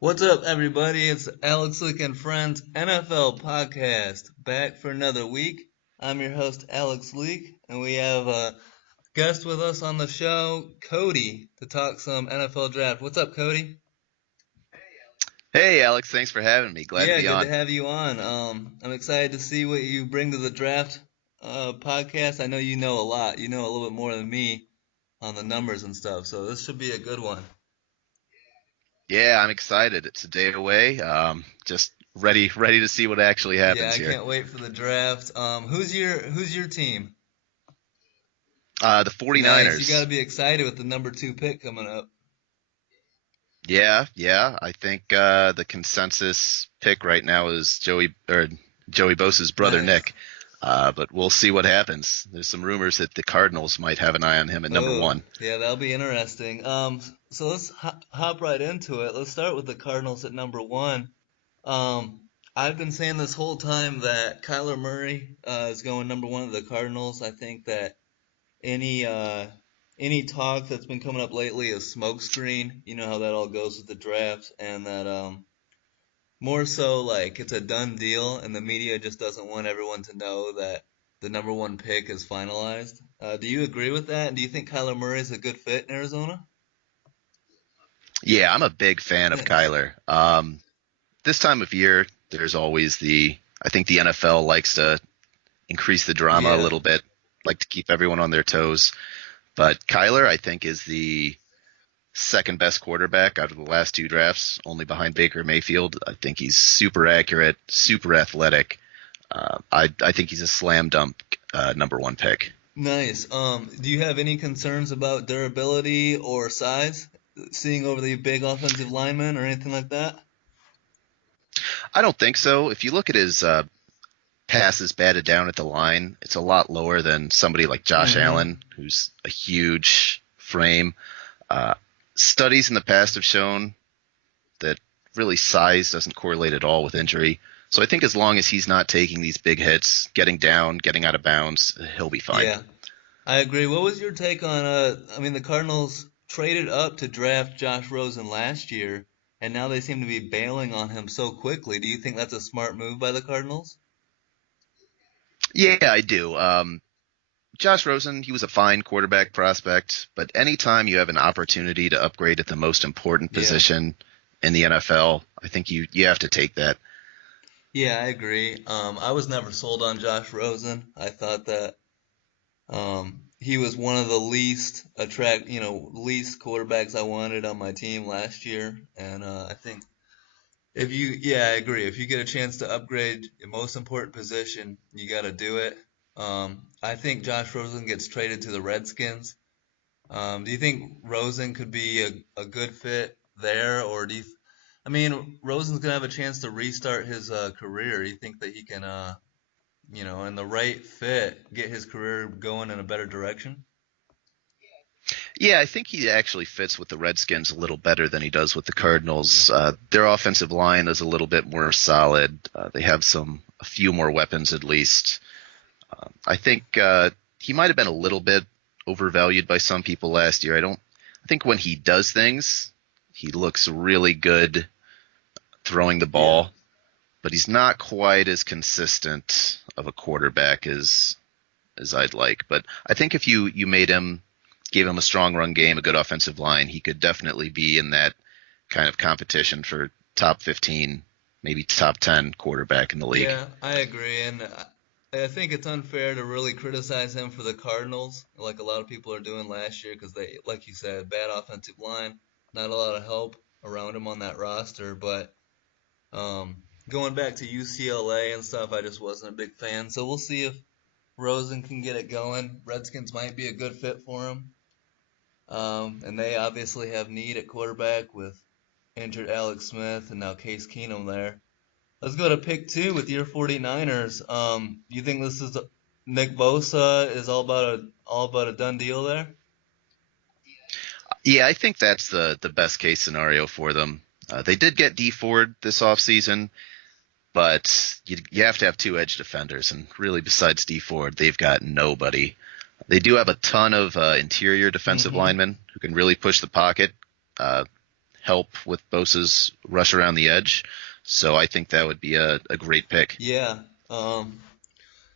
What's up, everybody? It's Alex Lick and Friends NFL podcast back for another week. I'm your host, Alex Leak, and we have a guest with us on the show, Cody, to talk some NFL draft. What's up, Cody? Hey, Alex, thanks for having me. Glad to Yeah, be good to on. have you on. I'm excited to see what you bring to the draft podcast. I know you know a lot. You know a little bit more than me on the numbers and stuff, so this should be a good one. Yeah, I'm excited. It's a day away. Just ready to see what actually Yeah, happens I here. can't wait for the draft. Who's your team? The Nice. You got to 49ers. be excited with the number two pick coming up. Yeah. I think the consensus pick right now is Joey Bosa's brother Nice. Nick. But we'll see what happens. There's some rumors that the Cardinals might have an eye on him at number Oh, one. yeah, that'll be interesting. So let's hop right into it. Let's start with the Cardinals at number one. Um, I've been saying this whole time that Kyler Murray is going number one of the Cardinals. I think that any uh, any talk that's been coming up lately is smokescreen. You know how that all goes with the draft, and that more so, like it's a done deal, and the media just doesn't want everyone to know that the number one pick is finalized. Do you agree with that? And do you think Kyler Murray is a good fit in Arizona? Yeah, I'm a big fan of Nice. Kyler. This time of year, there's always I think the NFL likes to increase the drama a Yeah. little bit, like to keep everyone on their toes. But Kyler, I think, is the second best quarterback out of the last two drafts, only behind Baker Mayfield. I think he's super accurate, super athletic. I think he's a slam dunk number one pick. Nice. Do you have any concerns about durability or size, seeing over the big offensive linemen or anything like that? I don't think so. If you look at his passes batted down at the line, it's a lot lower than somebody like Josh Mm-hmm. Allen, who's a huge frame. Uh, Studies in the past have shown that really size doesn't correlate at all with injury. So I think as long as he's not taking these big hits, getting down, getting out of bounds, he'll be fine. Yeah, I agree. What was your take on I mean the Cardinals traded up to draft Josh Rosen last year and now they seem to be bailing on him so quickly. Do you think that's a smart move by the Cardinals? Yeah, I do. Josh Rosen, he was a fine quarterback prospect, but anytime you have an opportunity to upgrade at the most important Yeah. position in the NFL, I think you have to take that. Yeah, I agree. I was never sold on Josh Rosen. I thought that he was one of the least quarterbacks I wanted on my team last year. And I think yeah, I agree. If you get a chance to upgrade your most important position, you got to do it. I think Josh Rosen gets traded to the Redskins. Do you think Rosen could be a good fit there, or I mean, Rosen's gonna have a chance to restart his career. Do you think that he can, in the right fit, get his career going in a better direction? Yeah, I think he actually fits with the Redskins a little better than he does with the Cardinals. Their offensive line is a little bit more solid. They have a few more weapons at least. I think he might have been a little bit overvalued by some people last year. I think when he does things, he looks really good throwing the Yeah. ball, but he's not quite as consistent of a quarterback as I'd like. But I think if you gave him a strong run game, a good offensive line, he could definitely be in that kind of competition for top 15, maybe top 10 quarterback in the league. Yeah, I agree, and I think it's unfair to really criticize him for the Cardinals, like a lot of people are doing last year, because they, like you said, bad offensive line, not a lot of help around him on that roster. But going back to UCLA and stuff, I just wasn't a big fan. So we'll see if Rosen can get it going. Redskins might be a good fit for him, and they obviously have need at quarterback with injured Alex Smith and now Case Keenum there. Let's go to pick two with your 49ers. You think this is Nick Bosa is all about a done deal there? Yeah, I think that's the best case scenario for them. They did get D Ford this offseason, but you have to have two edge defenders, and really, besides D Ford, they've got nobody. They do have a ton of interior defensive Mm-hmm. linemen who can really push the pocket. Uh, help with Bosa's rush around the edge. So I think that would be a great pick. Yeah. Um,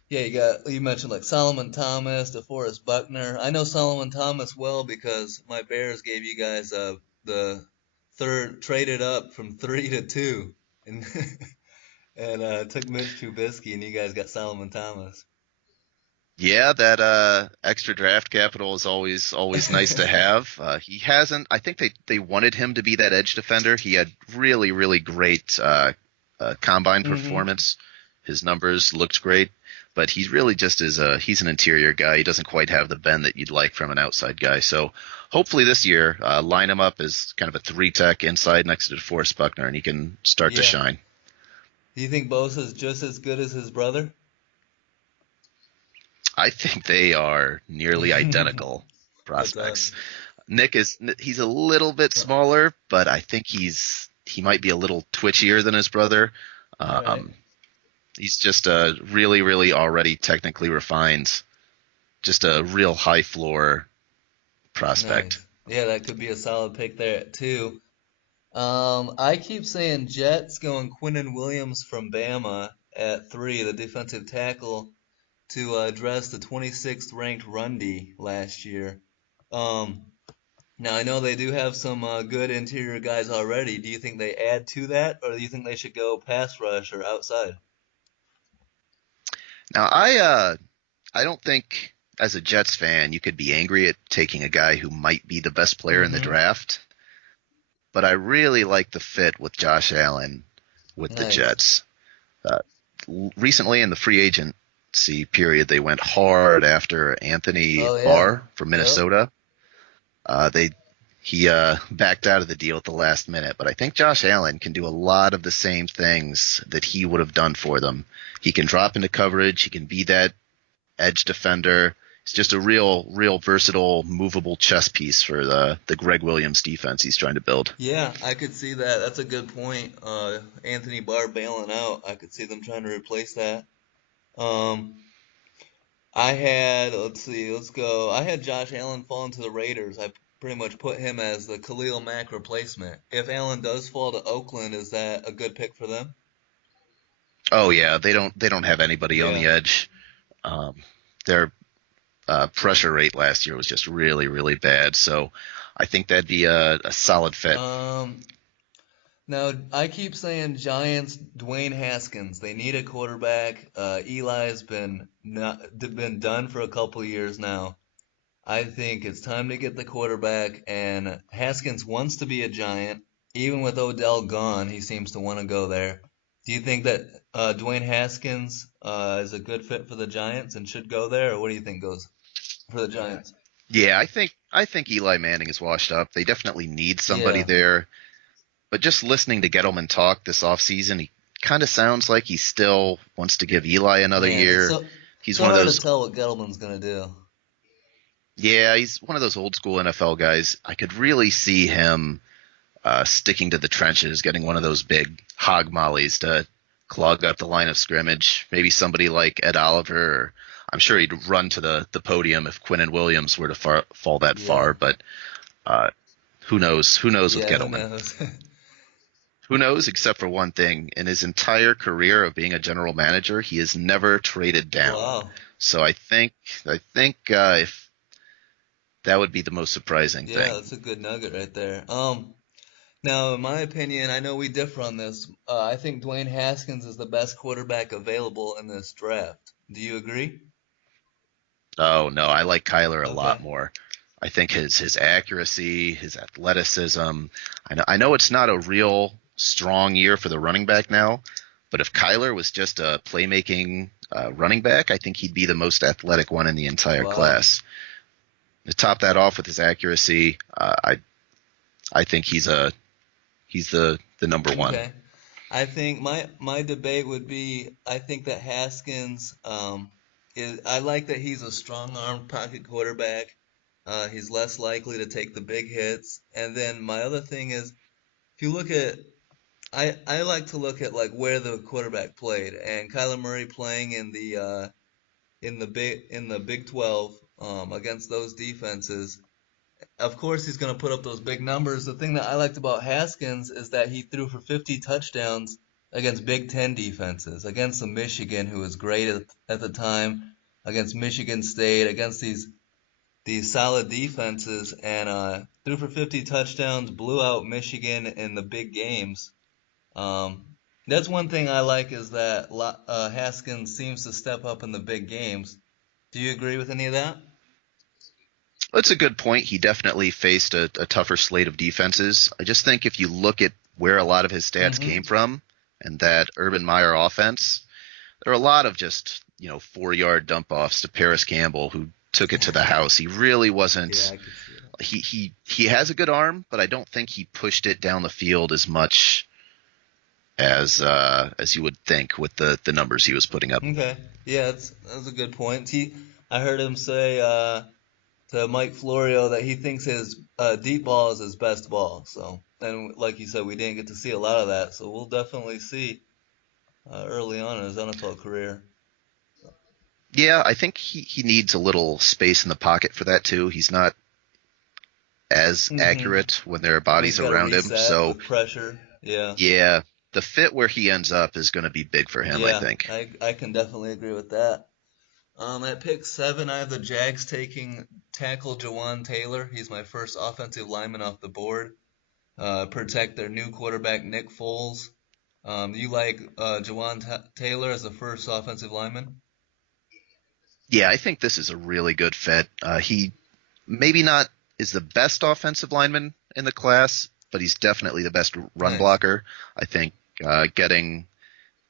yeah, you mentioned like Solomon Thomas, DeForest Buckner. I know Solomon Thomas well because my Bears gave you guys the third traded up from 3 to 2 and and took Mitch Trubisky and you guys got Solomon Thomas. Yeah, that extra draft capital is always nice to have. He hasn't. I think they wanted him to be that edge defender. He had really great combine Hmm. performance. His numbers looked great, but he really just is a he's an interior guy. He doesn't quite have the bend that you'd like from an outside guy. So hopefully this year, line him up as kind of a three tech inside next to DeForest Buckner, and he can start to Yeah. shine. Do you think Bosa's just as good as his brother? I think they are nearly identical That's prospects. awesome. He's a little bit smaller, but I think he might be a little twitchier than his brother. All right. Um, he's just a really already technically refined, just a real high floor prospect. Nice. Yeah, that could be a solid pick there at 2. I keep saying Jets going Quinnen Williams from Bama at 3, the defensive tackle, to address the 26th ranked Rundy last year. Um, Now I know they do have some good interior guys already. Do you think they add to that, or do you think they should go pass rush or outside? Now I don't think as a Jets fan you could be angry at taking a guy who might be the best player in the Mm-hmm. draft, but I really like the fit with Josh Allen with the Nice. Jets. Uh, Recently in the free agency period, they went hard after Anthony Oh yeah. Barr from Yep. Minnesota. They he backed out of the deal at the last minute, but I think Josh Allen can do a lot of the same things that he would have done for them. He can drop into coverage. He can be that edge defender. He's just a real versatile, movable chess piece for the Greg Williams defense he's trying to build. Yeah, I could see that. That's a good point. Anthony Barr bailing out. I could see them trying to replace that. Um, let's see, let's go. I had Josh Allen fall into the Raiders. I pretty much put him as the Khalil Mack replacement. If Allen does fall to Oakland, is that a good pick for them? Oh yeah, they don't have anybody on Yeah. the edge. Um, their pressure rate last year was just really bad. So I think that'd be a solid fit. Um, Now I keep saying Giants, Dwayne Haskins. They need a quarterback. Eli's been done for a couple of years now. I think it's time to get the quarterback, and Haskins wants to be a Giant. Even with Odell gone, he seems to want to go there. Do you think that Dwayne Haskins is a good fit for the Giants and should go there, or what do you think goes for the Giants? Yeah, I think Eli Manning is washed up. They definitely need somebody Yeah, there. But just listening to Gettleman talk this offseason, he kind of sounds like he still wants to give Eli another man, it's year. so He's so one of hard to those tell what Gettleman's gonna do. yeah, he's one of those old school NFL guys. I could really see him sticking to the trenches, getting one of those big hog mollies to clog up the line of scrimmage. Maybe somebody like Ed Oliver. Or I'm sure he'd run to the podium if Quinn and Williams were to fall that Yeah, far. But uh, who knows? Who knows with yeah, who Gettleman? knows? Who knows? Except for one thing. In his entire career of being a general manager, he has never traded down. Wow. So I think if that would be the most surprising Yeah, thing. that's a good nugget right there. Now, in my opinion, I know we differ on this. I think Dwayne Haskins is the best quarterback available in this draft. Do you agree? Oh no, I like Kyler a Okay. lot more. I think his accuracy, his athleticism. I know it's not a real strong year for the running back now, but if Kyler was just a playmaking running back, I think he'd be the most athletic one in the entire Wow. class. To top that off with his accuracy, I think he's the number one. Okay. I think my debate would be I think that Haskins I like that he's a strong arm pocket quarterback. He's less likely to take the big hits. And then my other thing is if you look at I like to look at like where the quarterback played and Kyler Murray playing in the Big 12 against those defenses Of course, he's going to put up those big numbers. The thing that I liked about Haskins is that he threw for 50 touchdowns against Big Ten defenses, against the Michigan, who was great at the time, against Michigan State, against these solid defenses, and threw for 50 touchdowns, blew out Michigan in the big games. Um, that's one thing I like is that Haskins seems to step up in the big games. Do you agree with any of that? That's a good point. He definitely faced a tougher slate of defenses. I just think if you look at where a lot of his stats came Mm-hmm. from and that Urban Meyer offense, there are a lot of just, 4 yard dump offs to Paris Campbell who took it to the house. He really Yeah, wasn't I could see that. he has a good arm, but I don't think he pushed it down the field as much as you would think with the numbers he was putting up. Okay. Yeah, that's a good point. I heard him say to Mike Florio that he thinks his deep ball is his best ball. So, and like you said, we didn't get to see a lot of that. So we'll definitely see early on in his NFL career. Yeah, I think he needs a little space in the pocket for that too. He's not as Mm-hmm. accurate when there are When he's bodies got to around him. reset So with pressure. Yeah. yeah, the fit where he ends up is going to be big for him, I Yeah, think. I can definitely agree with that. At pick 7, I have the Jags taking tackle Jawan Taylor. He's my first offensive lineman off the board. Protect their new quarterback Nick Foles. You like Jawan Taylor as the first offensive lineman? Yeah, I think this is a really good fit. He maybe not is the best offensive lineman in the class, but he's definitely the best run Nice. blocker. I think getting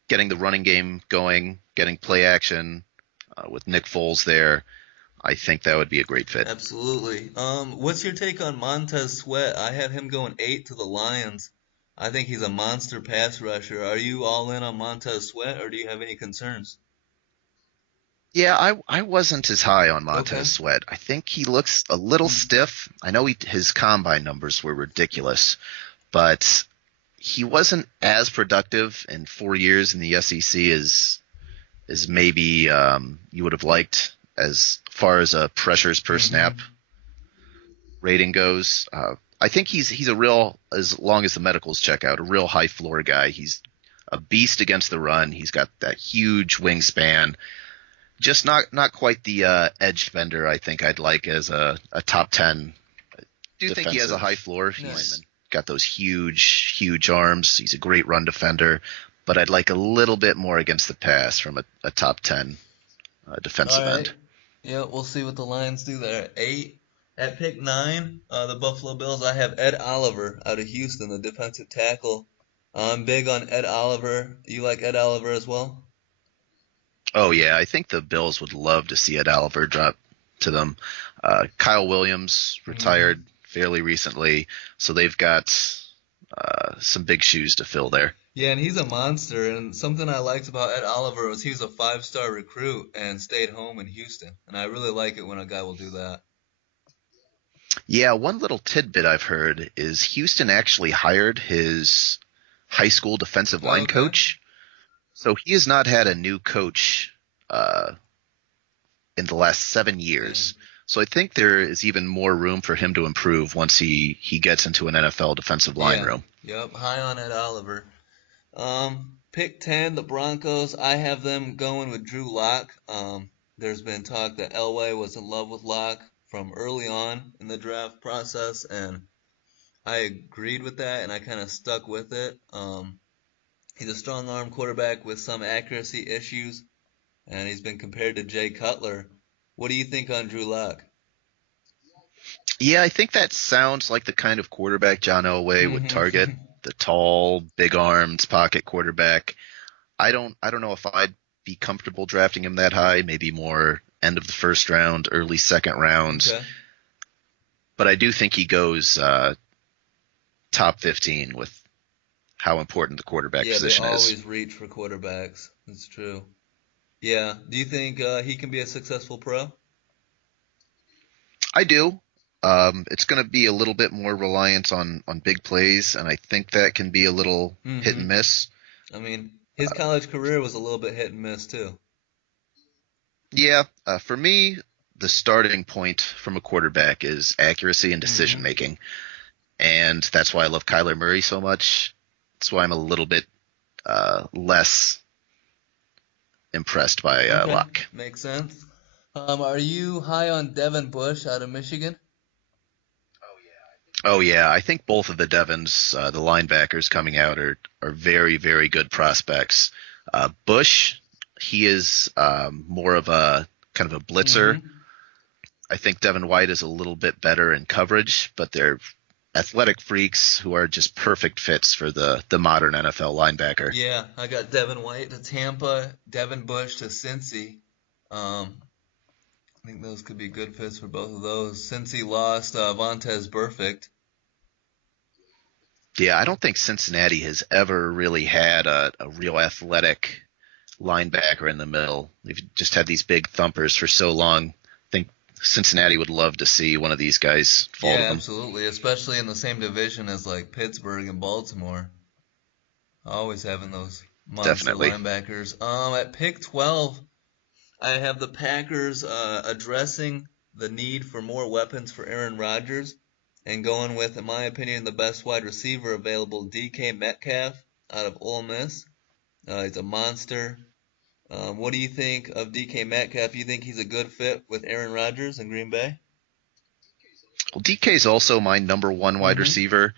the running game going, getting play action with Nick Foles there, I think that would be a great fit. Absolutely. What's your take on Montez Sweat? I had him going 8 to the Lions. I think he's a monster pass rusher. Are you all in on Montez Sweat, or do you have any concerns? Yeah, I wasn't as high on Okay. Montez Sweat. I think he looks a little stiff. I know his combine numbers were ridiculous, but he wasn't as productive in 4 years in the SEC as maybe you would have liked as far as a pressures per snap Mm-hmm. rating goes. I think he's a real, as long as the medicals check out, a real high floor guy. He's a beast against the run. He's got that huge wingspan. Just not quite the edge defender I think I'd like as a top 10 do think he has a high Defensive floor. He's lineman. got those huge arms. He's a great run defender, but I'd like a little bit more against the pass from a top 10 All defensive right. end. Yeah, we'll see what the Lions do there. 8. At pick 9, the Buffalo Bills, I have Ed Oliver out of Houston, the defensive tackle. I'm big on Ed Oliver. You like Ed Oliver as well? Oh yeah, I think the Bills would love to see Ed Oliver drop to them. Kyle Williams Hmm. retired fairly recently, so they've got some big shoes to fill there. Yeah, and he's a monster. And something I liked about Ed Oliver was he was a 5-star recruit and stayed home in Houston. And I really like it when a guy will do that. Yeah, one little tidbit I've heard is Houston actually hired his high school defensive Oh, line okay. coach. So he has not had a new coach uh, in the last 7 years. Dang. So I think there is even more room for him to improve once he gets into an NFL defensive line Yeah. room. Yep. High on Ed Oliver. Pick 10, the Broncos. I have them going with Drew Lock. There's been talk that Elway was in love with Lock from early on in the draft process, and I agreed with that, and I kind of stuck with it. He's a strong arm quarterback with some accuracy issues, and he's been compared to Jay Cutler. What do you think on Drew Lock? Yeah, I think that sounds like the kind of quarterback John Elway would target. Hmm. The tall, big armed pocket quarterback. I don't know if I'd be comfortable drafting him that high, maybe more end of the first round, early second rounds. Okay. But I do think he goes top 15 with how important the quarterback Yeah, they position is. always reach for quarterbacks. That's true. Yeah. Do you think he can be a successful pro? I do. It's going to be a little bit more reliance on big plays, and I think that can be a little hit Hmm. and miss. I mean, his college career was a little bit hit and miss too. Yeah, for me, the starting point from a quarterback is accuracy and decision Hmm. making, and that's why I love Kyler Murray so much. That's why I'm a little bit less impressed by Okay, Luck. makes sense. Are you high on Devin Bush out of Michigan? Oh yeah, I think both of the Devons, the linebackers coming out, are very very good prospects. Bush, he is more of a kind of a blitzer. Hmm. I think Devin White is a little bit better in coverage, but they're athletic freaks who are just perfect fits for the modern NFL linebacker. Yeah, I got Devin White to Tampa, Devin Bush to Cincy. Um, I think those could be good fits for both of those. Cincy lost Vontez Burfict. Yeah, I don't think Cincinnati has ever really had a real athletic linebacker in the middle. They've just had these big thumpers for so long. I think Cincinnati would love to see one of these guys fall to Yeah, them. absolutely, especially in the same division as like Pittsburgh and Baltimore. Always having those monster Definitely. linebackers. At pick 12, I have the Packers addressing the need for more weapons for Aaron Rodgers and going with, in my opinion, the best wide receiver available, DK Metcalf out of Ole Miss. He's a monster. What do you think of DK Metcalf? You think he's a good fit with Aaron Rodgers in Green Bay? Well, DK is also my number one wide Mm-hmm. receiver,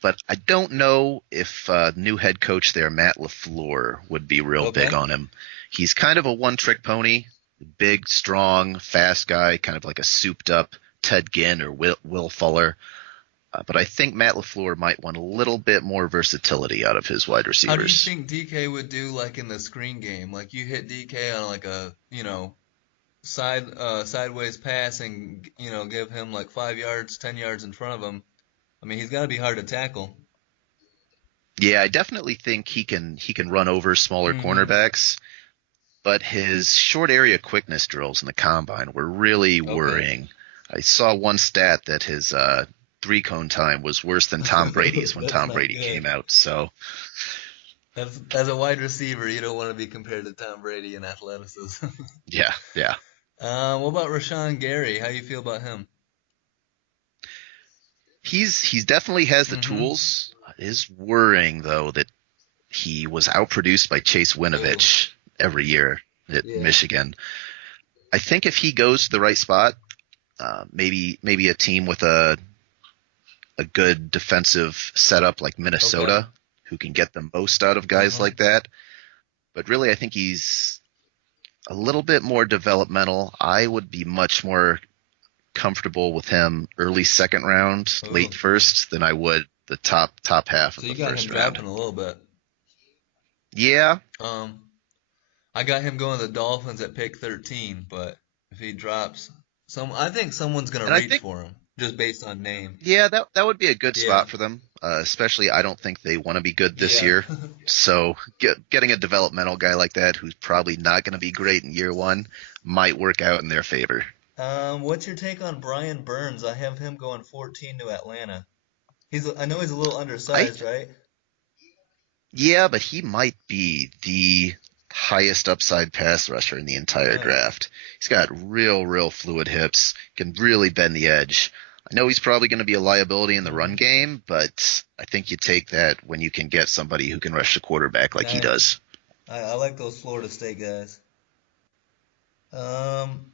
but I don't know if new head coach there, Matt LaFleur, would be real big Okay. on him. He's kind of a one-trick pony, big, strong, fast guy, kind of like a souped-up Ted Ginn or Will Fuller. But I think Matt LaFleur might want a little bit more versatility out of his wide How do you receivers. think DK would do like in the screen game? Like you hit DK on like a, sideways pass and give him like 5 yards, 10 yards in front of him. I mean, he's got to be hard to tackle. Yeah, I definitely think he can run over smaller Mm-hmm. cornerbacks, but his short area quickness drills in the combine were really Okay. worrying. I saw one stat that his three cone time was worse than Tom Brady's when That's Tom not Brady good. came out. So As a wide receiver, you don't want to be compared to Tom Brady in athleticism. yeah, yeah. What about Rashawn Gary? How you feel about him? He's definitely has the Mm-hmm. tools. It is worrying though that he was outproduced by Chase Ooh. Winovich every year at Yeah. Michigan. I think if he goes to the right spot, maybe a team with a good defensive setup like Okay. Minnesota, who can get the most out of guys Uh-huh. like that. But really, I think he's a little bit more developmental. I would be much more comfortable with him early second round, late Ooh. first than I would the top half So of you the got him first round. dropping a little bit. Yeah, Um, I got him going to the Dolphins at pick 13, but if he drops I think someone's gonna and I reach think for him just based on name. that would be a good Yeah. spot for them. Especially, I don't think they want to be good this Yeah. year. So getting a developmental guy like that, who's probably not going to be great in year one, might work out in their favor. What's your take on Brian Burns? I have him going 14 to Atlanta. I know he's a little I undersized, right? Yeah, but he might be the highest upside pass rusher in the entire Nice. draft. He's got real fluid hips, can really bend the edge. I know he's probably going to be a liability in the run Hmm. game, but I think you take that when you can get somebody who can rush the quarterback like he Nice. does. I like those Florida State guys. Um,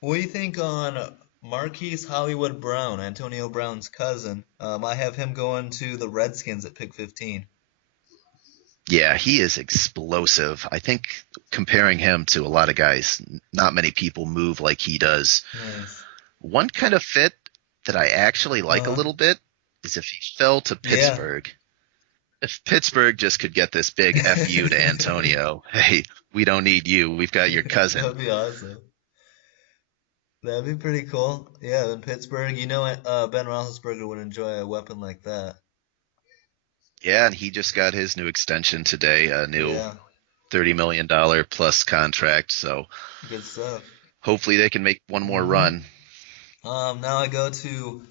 what do you think on Marquise Hollywood Brown, Antonio Brown's cousin? I have him going to the Redskins at pick 15. Yeah, he is explosive. I think comparing him to a lot of guys, not many people move like he does. Nice. One kind of fit that I actually like a Uh-huh. little bit is if he fell to Yeah. Pittsburgh. If Pittsburgh just could get this big FU to Antonio, hey, we don't need you. We've got your That cousin. would be awesome. That'd be pretty cool. Yeah, in Pittsburgh, Ben Roethlisberger would enjoy a weapon like that. Yeah, and he just got his new extension today, a new Yeah, $30 million plus contract. So good stuff. hopefully they can make one more Hmm. run. Now I go to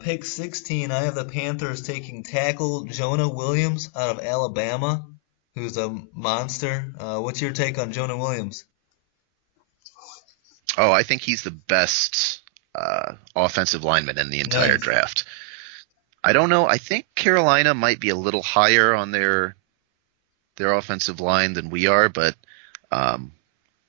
pick 16. I have the Panthers taking tackle Jonah Williams out of Alabama, who's a monster. What's your take on Jonah Williams? Oh, I think he's the best offensive lineman in the entire Nice. draft. I don't know. I think Carolina might be a little higher on their offensive line than we are, but um,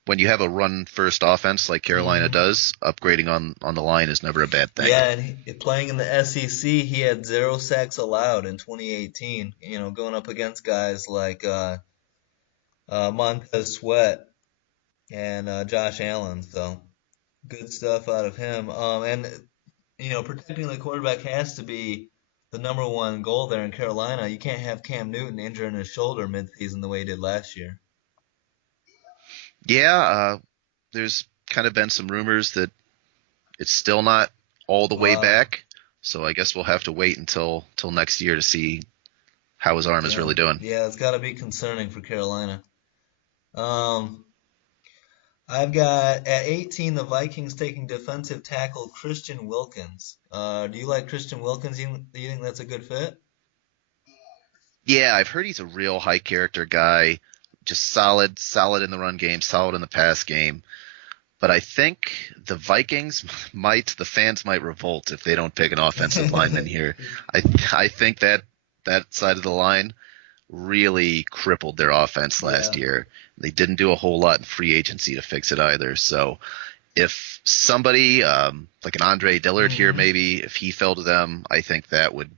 when you have a run first offense like Carolina Hmm. does, upgrading on the line is never a bad thing. Yeah, and playing in the SEC, he had 0 sacks allowed in 2018. Going up against guys like Montez Sweat and Josh Allen. So good stuff out of him. And protecting the quarterback has to be the number one goal there in Carolina. You can't have Cam Newton injuring his shoulder midseason the way he did last year. Yeah, there's kind of been some rumors that it's still not all the way Wow. back, so I guess we'll have to wait until next year to see how his arm is really Damn. doing. Yeah, it's got to be concerning for Carolina. Um, I've got at 18 the Vikings taking defensive tackle Christian Wilkins. Do you like Christian Wilkins? Do you think that's a good fit? Yeah, I've heard he's a real high character guy, just solid in the run game, solid in the pass game. But I think the fans might revolt if they don't pick an offensive lineman here. I I think that side of the line really crippled their offense last Yeah. year. They didn't do a whole lot in free agency to fix it either. So if somebody like an Andre Dillard here, Hmm. maybe if he fell to them, I think that would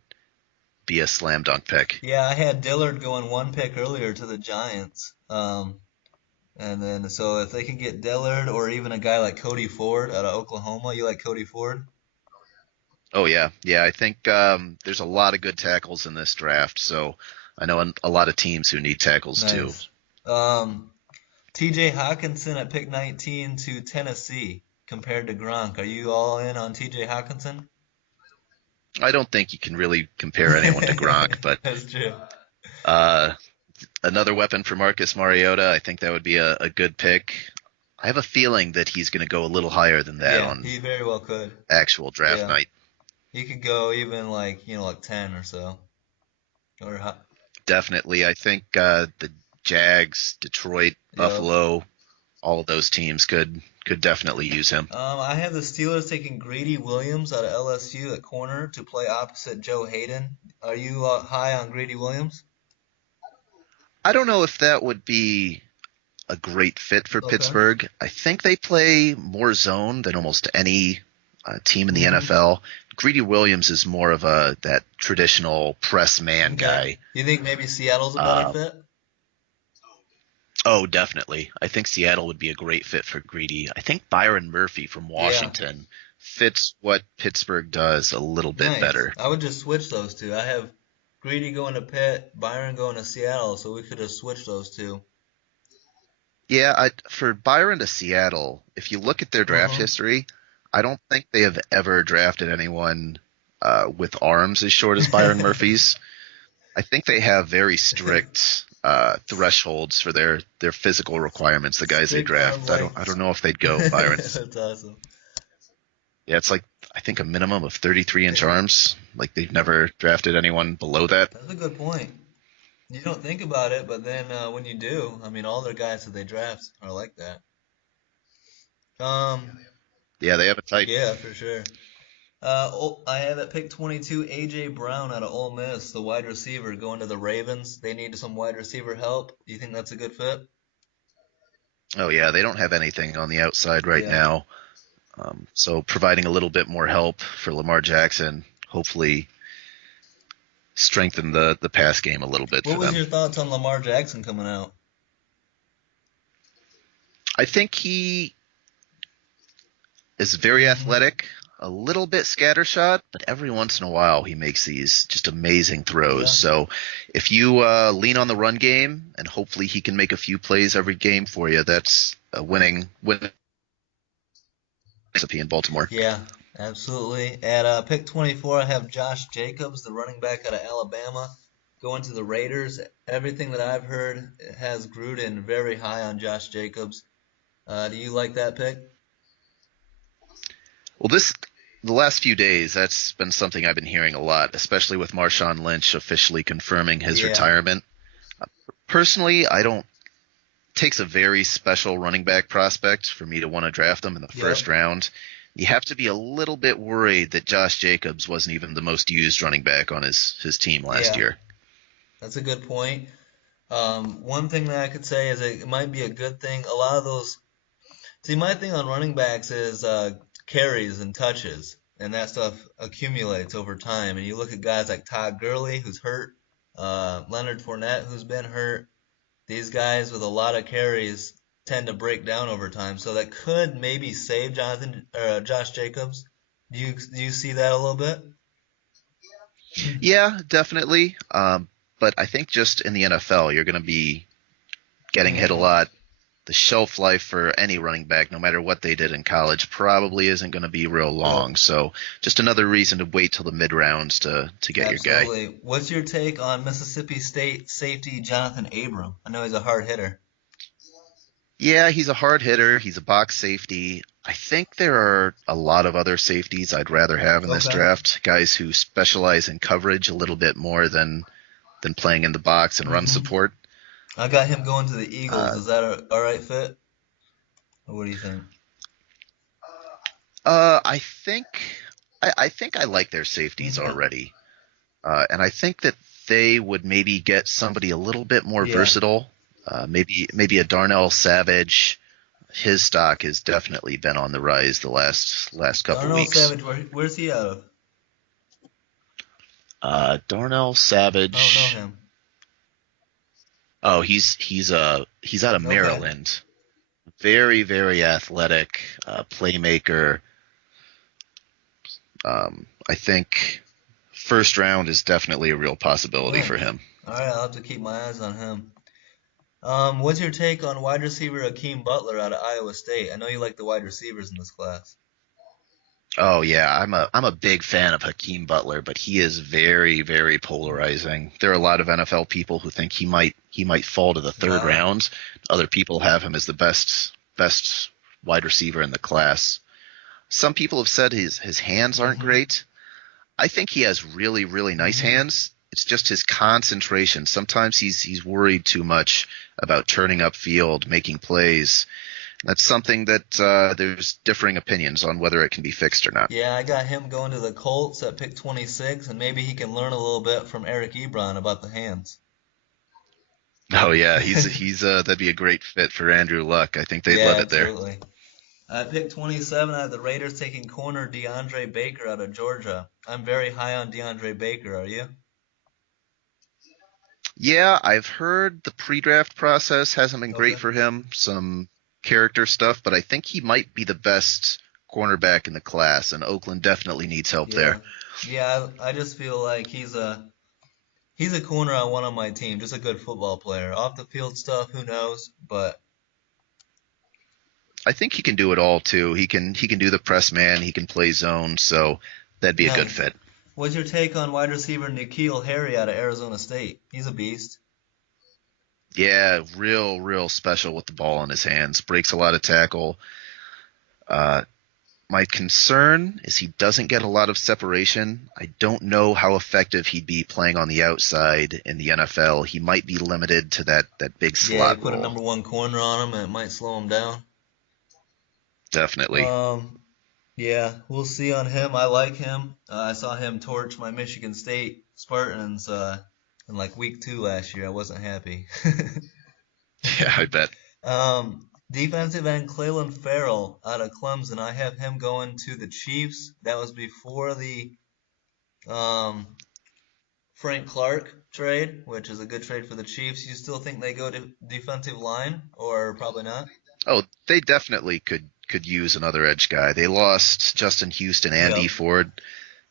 be a slam dunk pick. Yeah, I had Dillard going one pick earlier to the Giants. And then so if they can get Dillard or even a guy like Cody Ford out of Oklahoma, you like Cody Ford? Oh yeah, yeah. I think there's a lot of good tackles in this draft. So I know a lot of teams who need tackles too. Nice. Um, TJ Hawkinson at pick 19 to Tennessee compared to Gronk. Are you all in on TJ Hawkinson? I don't think you can really compare anyone to Gronk, but That's true. uh, another weapon for Marcus Mariota, I think that would be a good pick. I have a feeling that he's going to go a little higher than that Yeah, on he very well could. actual draft Yeah, night. he could go even like 10 or so. Or Definitely, I think the Jags, Detroit, yep. Buffalo, all of those teams could definitely use him. I have the Steelers taking Greedy Williams out of LSU at corner to play opposite Joe Hayden. Are you high on Greedy Williams? I don't know if that would be a great fit for Okay. Pittsburgh. I think they play more zone than almost any team in the Hmm. NFL. Greedy Williams is more of a that traditional press man Okay. guy. You think maybe Seattle's a better Uh, fit? oh, definitely. I think Seattle would be a great fit for Greedy. I think Byron Murphy from Yeah. Washington fits what Pittsburgh does a little bit Nice. better. I would just switch those two. I have Greedy going to Pitt, Byron going to Seattle, so we could have switched those two. Yeah, for Byron to Seattle, if you look at their draft Uh-huh. history, I don't think they have ever drafted anyone with arms as short as Byron Murphy's. I think they have very strict thresholds for their physical requirements. The guys they Strict arm draft, I length. don't know if they'd go Byron's. That's awesome. Yeah, it's like I think a minimum of 33-inch Damn. arms. Like they've never drafted anyone below that. That's a good point. You don't think about it, but then when you do, I mean, all their guys that they draft are like that. Um, Yeah, they have a type. yeah, for sure. I have at pick 22 AJ Brown out of Ole Miss, the wide receiver, going to the Ravens. They need some wide receiver help. Do you think that's a good fit? Oh yeah, they don't have anything on the outside right Yeah. now. So providing a little bit more help for Lamar Jackson, hopefully strengthen the pass game a little bit What for was them. your thoughts on Lamar Jackson coming out? I think he is very Hmm. athletic, a little bit scattershot, but every once in a while he makes these just amazing throws. Yeah. So if you lean on the run game and hopefully he can make a few plays every game for you, that's a winning recipe in Baltimore. Yeah, absolutely. At pick 24, I have Josh Jacobs, the running back out of Alabama, going to the Raiders. Everything that I've heard has Gruden very high on Josh Jacobs. Do you like that pick? Well, the last few days that's been something I've been hearing a lot, especially with Marshawn Lynch officially confirming his Yeah. retirement. Personally, I don't takes a very special running back prospect for me to want to draft them in the first Yep. round. You have to be a little bit worried that Josh Jacobs wasn't even the most used running back on his team last Yeah, year. that's a good point. One thing that I could say is it might be a good thing. A lot of those, see, my thing on running backs is carries and touches, and that stuff accumulates over time. And you look at guys like Todd Gurley, who's hurt, Leonard Fournette, who's been hurt. These guys with a lot of carries tend to break down over time, so that could maybe save Josh Jacobs. Do you see that a little bit? Yeah, definitely. But I think just in the NFL, you're going to be getting hit a Hmm. lot. The shelf life for any running back, no matter what they did in college, probably isn't going to be real Yep, long. So just another reason to wait till the mid rounds to get your guy. absolutely. What's your take on Mississippi State safety Jonathan Abram? I know he's a hard hitter. Yeah, he's a hard hitter. He's a box safety. I think there are a lot of other safeties I'd rather have in this Okay. draft. Guys who specialize in coverage a little bit more than playing in the box and run Hmm. support. I got him going to the Eagles. Uh, Is that a all right fit? Or what do you think? I think I think I like their safeties Okay. already, and I think that they would maybe get somebody a little bit more Yeah. versatile. Maybe a Darnell Savage. His stock has definitely been on the rise the last couple Darnell weeks. Savage, where's he out of? Darnell I don't know Savage. him. Oh, he's out of Okay. Maryland. Very very athletic playmaker. I think first round is definitely a real possibility for Nice. him. All right, I'll have to keep my eyes on him. What's your take on wide receiver Akeem Butler out of Iowa State? I know you like the wide receivers in this class. Oh yeah, I'm a big fan of Hakeem Butler, but he is very very polarizing. There are a lot of NFL people who think he might fall to the third Wow. round. Other people have him as the best wide receiver in the class. Some people have said his hands aren't Mm-hmm. great. I think he has really really nice Mm-hmm. hands. It's just his concentration. Sometimes he's worried too much about turning up field, making plays. That's something that there's differing opinions on whether it can be fixed or not. Yeah, I got him going to the Colts at pick 26, and maybe he can learn a little bit from Eric Ebron about the hands. Oh yeah, he's that'd be a great fit for Andrew Luck. I think they'd Yeah, love it there. absolutely. At pick 27, I have the Raiders taking corner DeAndre Baker out of Georgia. I'm very high on DeAndre Baker. Are you? Yeah, I've heard the pre-draft process hasn't been great Okay. for him, some character stuff, but I think he might be the best cornerback in the class, and Oakland definitely needs help Yeah. there. Yeah, I just feel like he's a corner I want on my team. Just a good football player. Off the field stuff, who knows? But I think he can do it all too. He can do the press man, he can play zone, so that'd be a good nice. fit. What's your take on wide receiver N'Keal Harry out of Arizona State? He's a beast. Yeah, real special with the ball in his hands. Breaks a lot of tackle. Uh, My concern is he doesn't get a lot of separation. I don't know how effective he'd be playing on the outside in the NFL. He might be limited to that big Yeah, you slot put a role. number one corner on him and it might slow him down. Definitely. Um, yeah, we'll see on him. I like him. I saw him torch my Michigan State Spartans in like week 2 last year. I wasn't happy. Yeah, I bet. Defensive end Clelin Ferrell out of Clemson. I have him going to the Chiefs. That was before the um, Frank Clark trade, which is a good trade for the Chiefs. You still think they go to defensive line, or probably not? Oh, they definitely could use another edge guy. They lost Justin Houston and Yep. D Ford,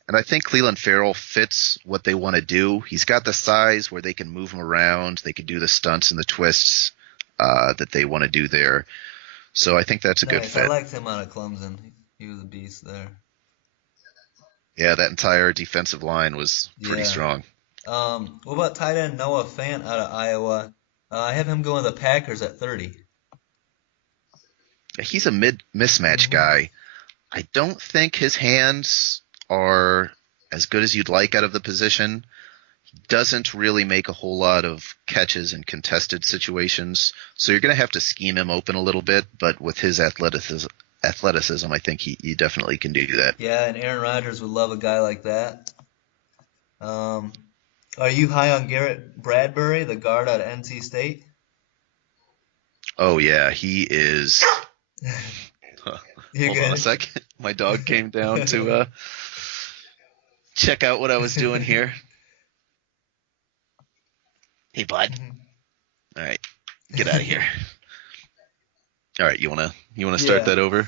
and I think Cleveland Farrell fits what they want to do. He's got the size where they can move him around. They can do the stunts and the twists that they want to do there. So I think that's a good Nice. I fit. liked him out of Clemson. He was a beast there. Yeah, that entire defensive line was pretty Yeah. strong. What about tight end Noah Fant out of Iowa? I have him going to the Packers at 30. He's a mid mismatch Hmm. guy. I don't think his hands are as good as you'd like out of the position. doesn't really make a whole lot of catches in contested situations. So you're going to have to scheme him open a little bit, but with his athleticism, I think he definitely can do that. Yeah, and Aaron Rodgers would love a guy like that. Um, are you high on Garrett Bradbury, the guard out of NC State? Oh yeah, he is. You Hold on a good? second. My dog came down to check out what I was doing here. Hey, bud. All right, get out of here. All right, you wanna start Yeah. that over?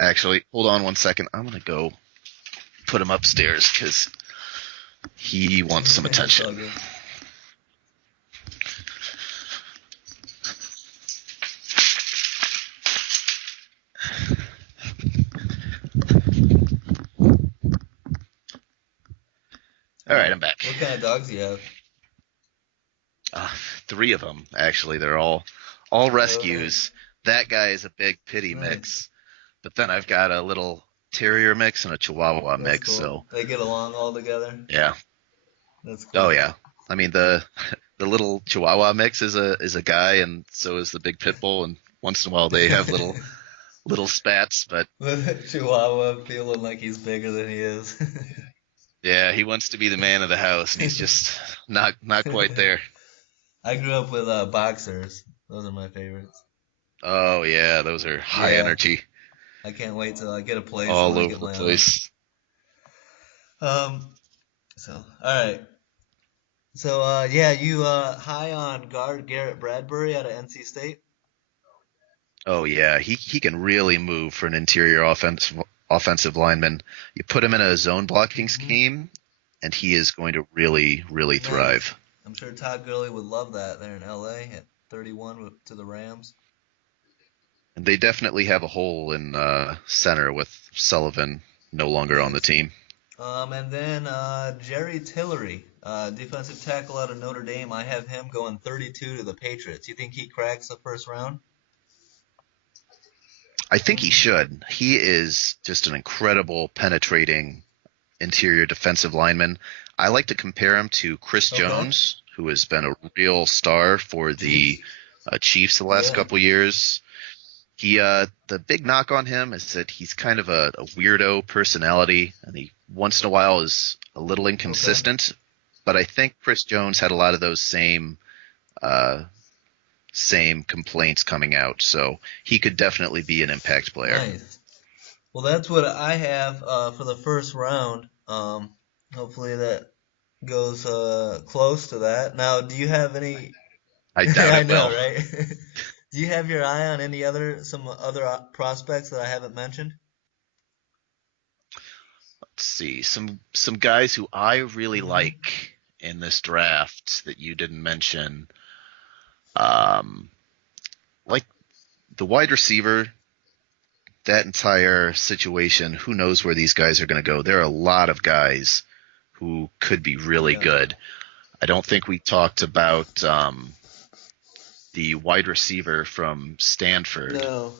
Actually, hold on one second. I'm gonna go put him upstairs because he wants some It's all attention. good. All right, Uh, I'm back. what kind of dogs do you have? Uh, three of them actually. They're all Oh, nice. rescues. That guy is a big pity Nice. mix, but then I've got a little terrier mix and a chihuahua That's mix. cool. So They get along all together. yeah. That's Oh cool. yeah. I mean the little chihuahua mix is a guy, and so is the big pit bull. And once in a while they have little spats, but The Chihuahua feeling like he's bigger than he is. yeah, he wants to be the man of the house, and he's just not quite there. I grew up with boxers. Those are my favorites. Oh yeah, those are high Yeah, energy, I can't wait till I get a place and all I over get the my own. place. Um, all right. So, yeah, you high on guard Garrett Bradbury out of NC State? Oh yeah, he can really move for an interior offensive lineman. You put him in a zone blocking Hmm. scheme, and he is going to really Nice. thrive. I'm sure Todd Gurley would love that there in LA at 31 to the Rams. And they definitely have a hole in center with Sullivan no longer on the Nice. team. And then Jerry Tillery, defensive tackle out of Notre Dame. I have him going 32 to the Patriots. You think he cracks the first round? I think he should. He is just an incredible penetrating interior defensive lineman. I like to compare him to Chris Okay. Jones, who has been a real star for the Chiefs? Chiefs the last Yeah. couple years. The big knock on him is that he's kind of a weirdo personality, and he once in a while is a little Okay. inconsistent. But I think Chris Jones had a lot of those uh, same complaints coming out, so he could definitely be an impact player. Nice. Well, that's what I have for the first round. Hopefully that goes close to that. Now, do you have any? I doubt I it know, will. right? Do you have your eye on some other prospects that I haven't mentioned? Let's see some guys who I really Hmm. like in this draft that you didn't mention. Um, like the wide receiver, that entire situation, who knows where these guys are going to go? There are a lot of guys who could be really Yeah. good. I don't think we talked about the wide receiver from Stanford, No.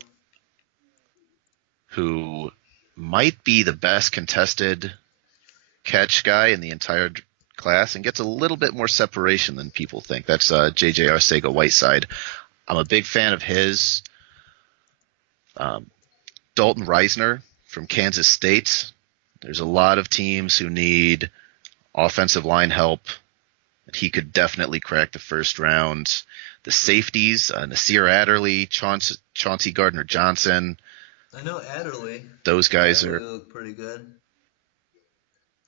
who might be the best contested catch guy in the entire class and gets a little bit more separation than people think. That's J.J. Arcega-Whiteside. I'm a big fan of his. Um, Dalton Reisner from Kansas State. There's a lot of teams who need offensive line help. He could definitely crack the first round. The safeties, Nasir Adderley, Chauncey Gardner-Johnson, I know Adderley. those guys Adderley are, looked pretty good.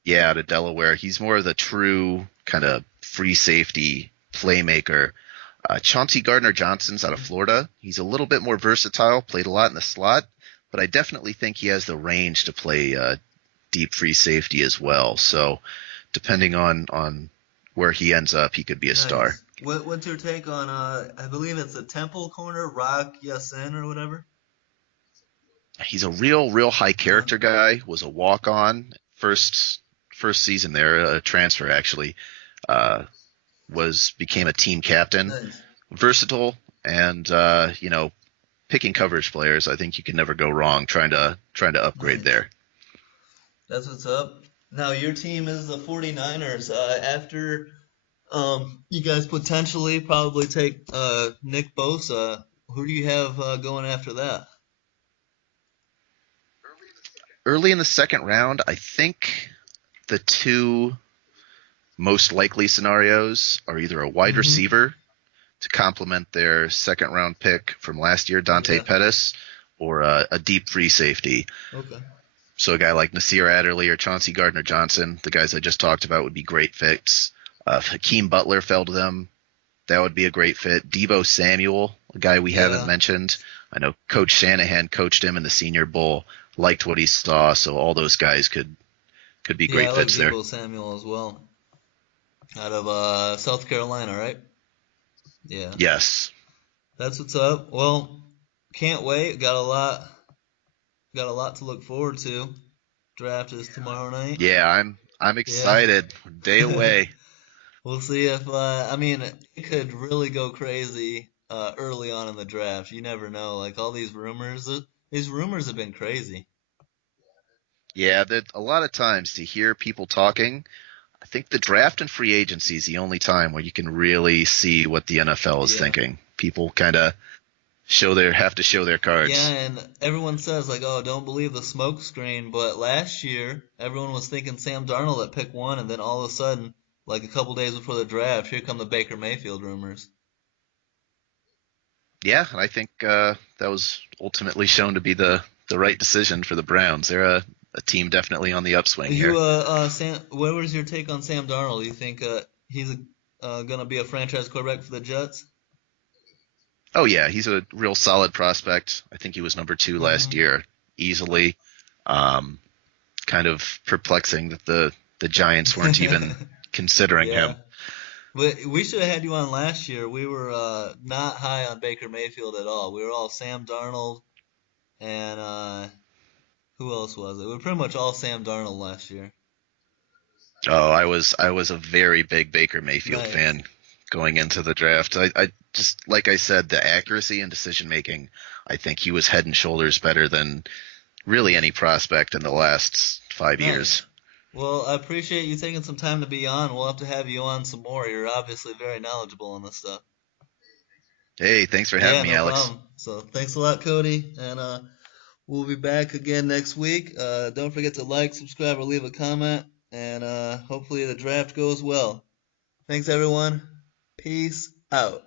yeah, out of Delaware. He's more of the true kind of free safety playmaker. Chauncey Gardner-Johnson's out of Hmm. Florida. He's a little bit more versatile, played a lot in the slot, but I definitely think he has the range to play deep free safety as well. So depending on where he ends up, he could be a star. Nice. What's your take on I believe it's a Temple corner, Rock Yasin or whatever? He's a real high Uh-huh. character guy. Was a walk on first season there, a transfer actually. Uh, was became a team captain. Nice. Versatile and picking coverage players. I think you can never go wrong trying to upgrade Nice. there. That's what's up. Now your team is the 49ers. After You guys potentially probably take Nick Bosa. Who do you have going after that? Early in the second round, I think the two most likely scenarios are either a wide Mm-hmm. receiver to complement their second round pick from last year, Dante Yeah. Pettis, or a deep free safety. Okay. So a guy like Nasir Adderley or Chauncey Gardner Johnson, the guys I just talked about, would be great fits. Hakeem Butler fell to them. That would be a great fit. Debo Samuel, a guy we haven't Yeah. mentioned. I know Coach Shanahan coached him in the Senior Bowl, liked what he saw, so all those guys could be Yeah, I great like fits there. Debo Samuel as well. Out of South Carolina, right? Yeah. Yes. That's what's up. Well, can't wait. Got a lot to look forward to. Draft is tomorrow night. Yeah, I'm Yeah. excited. Day away. We'll see if I mean it could really go crazy early on in the draft. You never know. Like all these rumors have been crazy. Yeah, that a lot of times to hear people talking, I think the draft and free agency is the only time where you can really see what the NFL is Yeah. thinking. People kind of have to show their Yeah, cards. and everyone says like, "Oh, don't believe the smoke screen." But last year, everyone was thinking Sam Darnold at pick one, and then all of a sudden, like a couple days before the draft, here come the Baker Mayfield rumors. Yeah, and I think that was ultimately shown to be the right decision for the Browns. They're a team definitely on the upswing You here. Sam, what was your take on Sam Darnold? Do you think he's gonna be a franchise quarterback for the Jets? Oh yeah, he's a real solid prospect. I think he was number 2 last Mm-hmm. year easily. Um, Kind of perplexing that the Giants weren't even considering Yeah. him. But we should have had you on last year. We were not high on Baker Mayfield at all. We were all Sam Darnold and who else was it? We were pretty much all Sam Darnold last year. Oh, I was a very big Baker Mayfield Nice. fan going into the draft. I just like I said, the accuracy and decision making. I think he was head and shoulders better than really any prospect in the last 5 years. Nice. Well, I appreciate you taking some time to be on. We'll have to have you on some more. You're obviously very knowledgeable on this stuff. Hey, thanks for having Yeah, me, no Alex. problem. So thanks a lot, Cody, and we'll be back again next week. Don't forget to like, subscribe, or leave a comment, and hopefully the draft goes well. Thanks, everyone. Peace out.